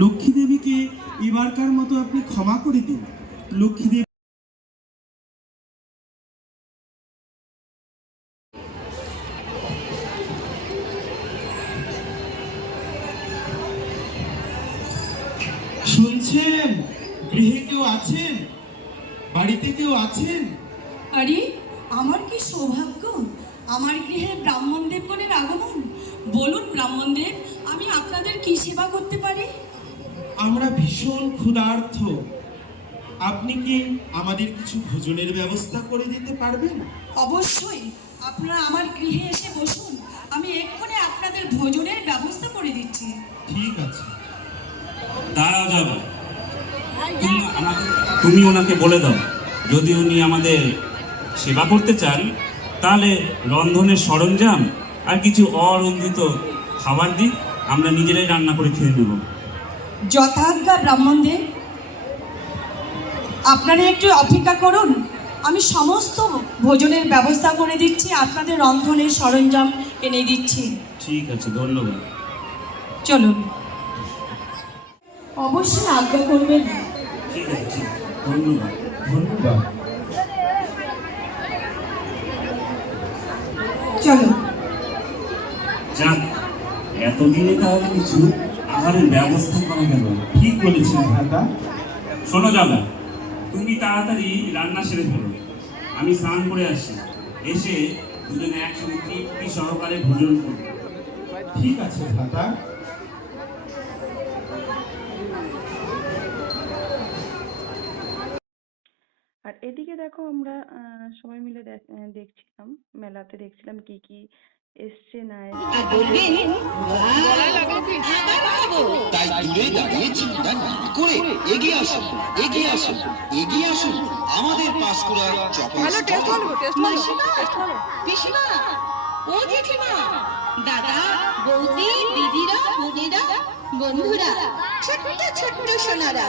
লক্ষ্মী দেবীকে এবারকার মতো আপনি ক্ষমা করে দিন। লক্ষ্মী দেবী শুনছেন? গৃহে কেউ আছেন? বাড়িতে কেউ আছেন? আরে আমার কি সৌভাগ্য, আমার গৃহে ব্রাহ্মণদেবগণের আগমন। বলুন ব্রাহ্মণদেব, আমি আপনাদের কি সেবা করতে পারি? আমরা ভীষণ ক্ষুধার্ত। আপনি কি আমাদের কিছু ভোজনের ব্যবস্থা করে দিতে পারবেন? অবশ্যই, আপনারা আমার গৃহে এসে বসুন, আমি এক্ষুনি আপনাদের ভোজনের ব্যবস্থা করে দিচ্ছি। ঠিক আছে। দাঁড়াও যাবে, তুমি ওনাকে বলে দাও, যদি উনি আমাদের সেবা করতে চান তাহলে রন্ধনের সরঞ্জাম আর কিছু অরন্ধিত খাবার দিক, আমরা নিজেরাই রান্না করে খেয়ে নেব। যথাজ্ঞা ব্রাহ্মণদেব, আপনারা একটু অপেক্ষা করুন, আমি সমস্ত ভোজনের ব্যবস্থা করে দিচ্ছি, আপনাদের রন্ধনের সরঞ্জাম এনে দিচ্ছি। ঠিক আছে, ধন্যবাদ। চলুন। অবশ্যই আজ্ঞা করবেন। ঠিক আছে, ঠিক আছে, ধন্যবাদ। ধন্যবাদ। চলো। যাক, এতদিনে তাহলে কিছু আহারের ব্যবস্থা করা গেল। ঠিক বলেছেন দাদা। শোনো যাবে, তুমি তাড়াতাড়ি রান্না সেরে ফেলো, আমি স্নান করে আসি, এসে দুজনে একসঙ্গে তৃপ্তি সহকারে ভোজন করবো। ঠিক আছে দাদা। আর এদিকে দেখো আমরা সবাই মিলে দেখছিলাম, মেলাতে দেখছিলাম কি কি এসছে না তাই দূরে দাঁড়িয়ে চিন্তা না করে এগিয়ে আসুন, এগিয়ে আসুন, এগিয়ে আসুন আমাদের পাঁশকুড়া পিসিমা, ও জেঠিমা, দাদা, বৌদি, দিদিরা, বোনেরা, বন্ধুরা, ছোট্ট ছোট্ট সোনারা।